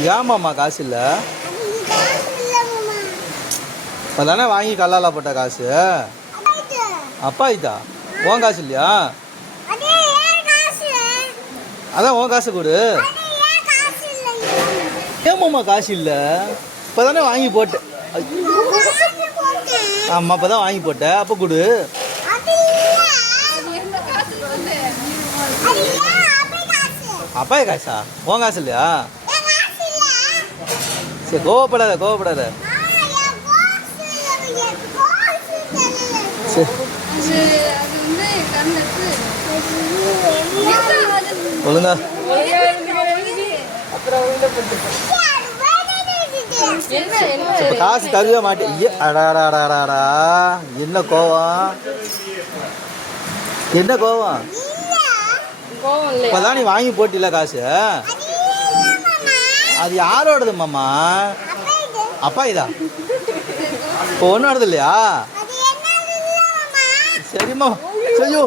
ஏமாம்மா காசு இல்லை? இப்போ தானே வாங்கி கல்லாலா போட்ட காசு. அப்பா இதா உன் காசு இல்லையா? அதான் உன் காசு கொடு. ஏமாம்மா காசு இல்லை? இப்போ தானே வாங்கி போட்டேன். ஆமாம் இப்போ தான் வாங்கி போட்டேன். அப்போ கொடு. அப்பாயே காசா? உன் காசு இல்லையா? சரி கோவப்படாத கோவப்படாத. ஒழுங்கா இப்போ காசு தருவே மாட்டேன். அடாடாடாடா என்ன கோவம்? என்ன கோவம்? இப்போதான் நீ வாங்கி போட்டில காசு. அது யாரோடது மாமா? அப்பா இதா? இப்போ ஒன்றும் வருது இல்லையா? சரிம்மா. ஐயோ